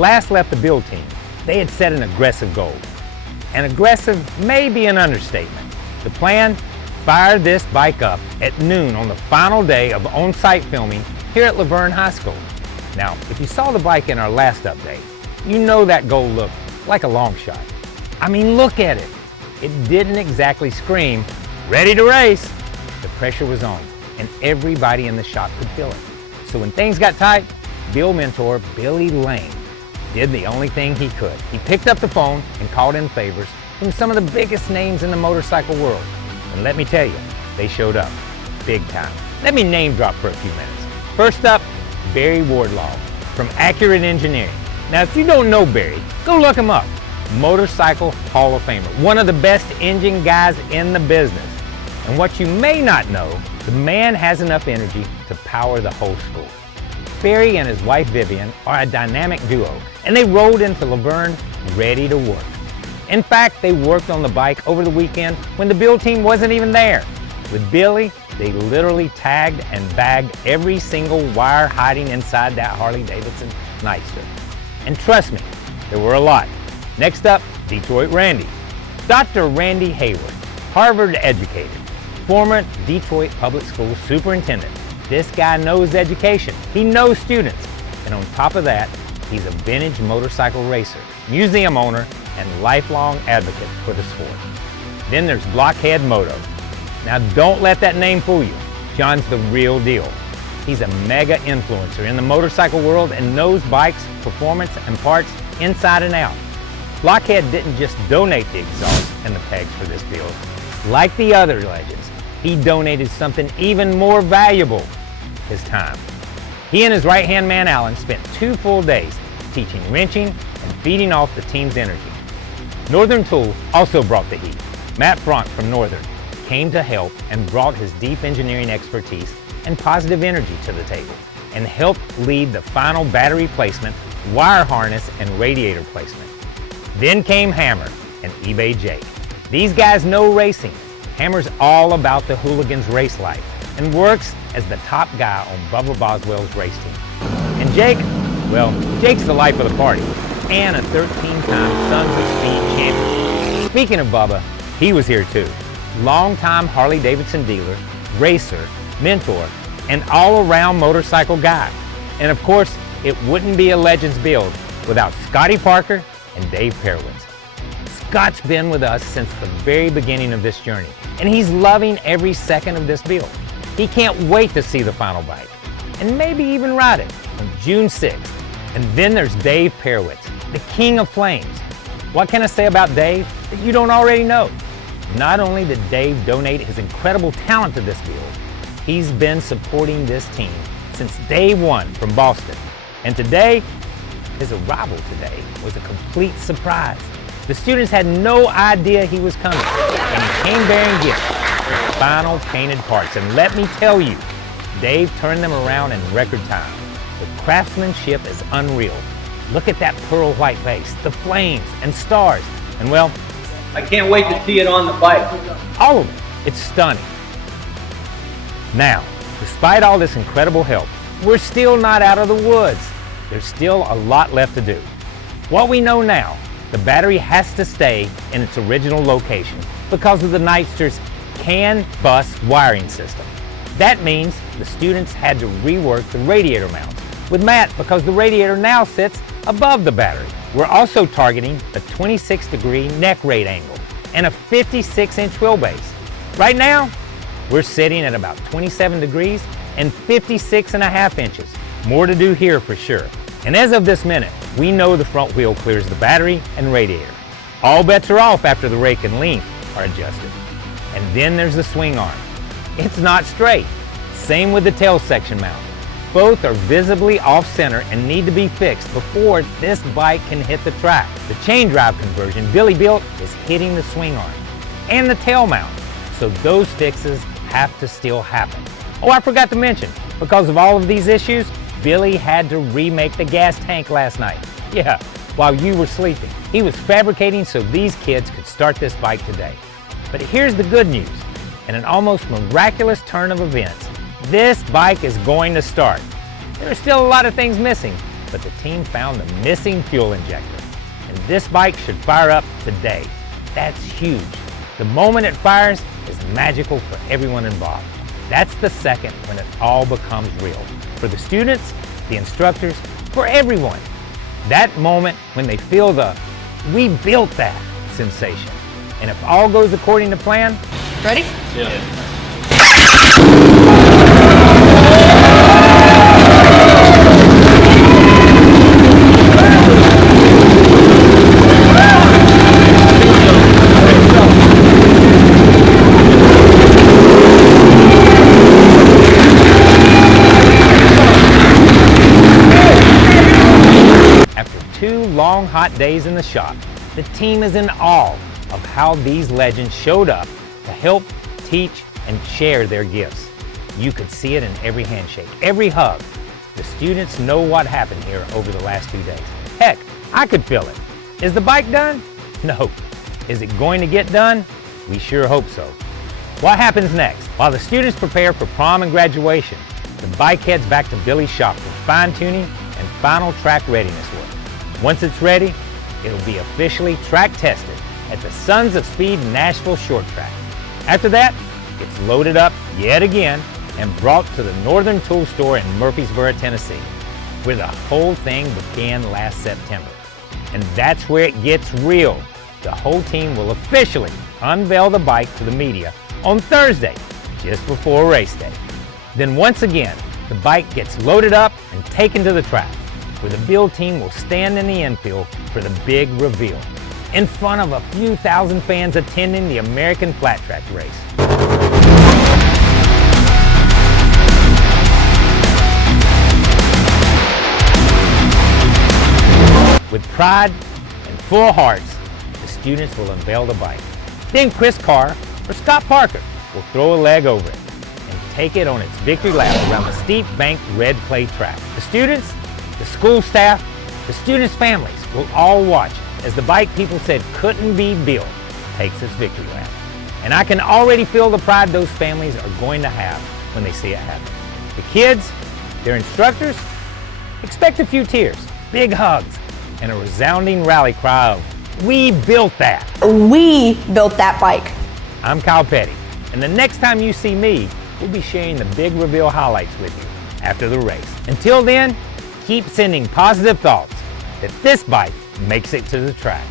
last left the build team, they had set an aggressive goal. And aggressive may be an understatement. The plan? Fire this bike up at noon on the final day of on-site filming here at LaVergne High School. Now, if you saw the bike in our last update, you know that goal looked like a long shot. I mean, look at it. It didn't exactly scream, ready to race. The pressure was on, and everybody in the shop could feel it. So when things got tight, Bill mentor Billy Lane did the only thing he could. He picked up the phone and called in favors from some of the biggest names in the motorcycle world. And let me tell you, they showed up big time. Let me name drop for a few minutes. First up, Barry Wardlaw from Accurate Engineering. Now, if you don't know Barry, go look him up. Motorcycle Hall of Famer, one of the best engine guys in the business. And what you may not know, the man has enough energy to power the whole school. Barry and his wife Vivian are a dynamic duo, and they rolled into LaVergne ready to work. In fact, they worked on the bike over the weekend when the build team wasn't even there. With Billy, they literally tagged and bagged every single wire hiding inside that Harley-Davidson Nightster. And trust me, there were a lot. Next up, Detroit Randy. Dr. Randy Hayward, Harvard educated, former Detroit Public School superintendent. This guy knows education, he knows students, and on top of that, he's a vintage motorcycle racer, museum owner, and lifelong advocate for the sport. Then there's Blockhead Moto. Now don't let that name fool you. Jon's the real deal. He's a mega influencer in the motorcycle world and knows bikes, performance, and parts inside and out. Blockhead didn't just donate the exhaust and the pegs for this build. Like the other legends, he donated something even more valuable, his time. He and his right-hand man Allen spent 2 full days teaching wrenching and feeding off the team's energy. Northern Tool also brought the heat. Matt Fronk from Northern came to help and brought his deep engineering expertise and positive energy to the table and helped lead the final battery placement, wire harness, and radiator placement. Then came Hammer and eBay Jake. These guys know racing. Hammer's all about the hooligan's race life and works as the top guy on Bubba Boswell's race team. And Jake, well, Jake's the life of the party and a 13-time Sons of Speed champion. Speaking of Bubba, he was here too. Longtime Harley-Davidson dealer, racer, mentor, and all-around motorcycle guy. And of course, it wouldn't be a Legends build without Scotty Parker and Dave Perewitz. Scott's been with us since the very beginning of this journey, and he's loving every second of this build. He can't wait to see the final bike, and maybe even ride it on June 6th. And then there's Dave Perewitz, the king of flames. What can I say about Dave that you don't already know? Not only did Dave donate his incredible talent to this build, he's been supporting this team since day one from Boston. And today, his arrival today was a complete surprise. The students had no idea he was coming, and he came bearing gifts, final painted parts. And let me tell you, Dave turned them around in record time. The craftsmanship is unreal. Look at that pearl white base, the flames and stars, and well, I can't wait to see it on the bike. all of it. It's stunning. Now, despite all this incredible help, we're still not out of the woods. There's still a lot left to do. What we know now, the battery has to stay in its original location because of the Nightster's CAN bus wiring system. That means the students had to rework the radiator mounts with Matt because the radiator now sits above the battery. We're also targeting a 26-degree neck rate angle and a 56-inch wheelbase. Right now, we're sitting at about 27 degrees and 56.5 inches. More to do here for sure. And as of this minute, we know the front wheel clears the battery and radiator. All bets are off after the rake and leaf are adjusted. And then there's the swing arm. It's not straight. Same with the tail section mount. Both are visibly off-center and need to be fixed before this bike can hit the track. The chain drive conversion Billy built is hitting the swing arm and the tail mount, so those fixes have to still happen. Oh, I forgot to mention, because of all of these issues, Billy had to remake the gas tank last night. Yeah, while you were sleeping. He was fabricating so these kids could start this bike today. But here's the good news. In an almost miraculous turn of events, this bike is going to start. There are still a lot of things missing, but the team found the missing fuel injector. And this bike should fire up today. That's huge. The moment it fires is magical for everyone involved. That's the second when it all becomes real. For the students, the instructors, for everyone. That moment when they feel the "we built that" sensation. And if all goes according to plan, Ready? Yeah. after 2 long hot days in the shop, the team is in awe of how these legends showed up to help, teach, and share their gifts. You could see it in every handshake, every hug. The students know what happened here over the last 2 days. Heck, I could feel it. Is the bike done? No. Is it going to get done? We sure hope so. What happens next? While the students prepare for prom and graduation, the bike heads back to Billy's shop for fine-tuning and final track readiness work. Once it's ready, it'll be officially track tested at the Sons of Speed Nashville Short Track. After that, it's loaded up yet again and brought to the Northern Tool Store in Murfreesboro, Tennessee, where the whole thing began last September. And that's where it gets real. The whole team will officially unveil the bike to the media on Thursday, just before race day. Then once again, the bike gets loaded up and taken to the track, where the build team will stand in the infield for the big reveal, in front of a few thousand fans attending the American Flat Track race. With pride and full hearts, the students will unveil the bike. Then Chris Carr or Scott Parker will throw a leg over it and take it on its victory lap around the steep banked red clay track. The students, the school staff, the students' families will all watch as the bike people said couldn't be built takes its victory lap. And I can already feel the pride those families are going to have when they see it happen. The kids, their instructors, expect a few tears, big hugs, and a resounding rally cry of, "We built that." We built that bike. I'm Kyle Petty, and the next time you see me, we'll be sharing the big reveal highlights with you after the race. Until then, keep sending positive thoughts that this bike makes it to the track.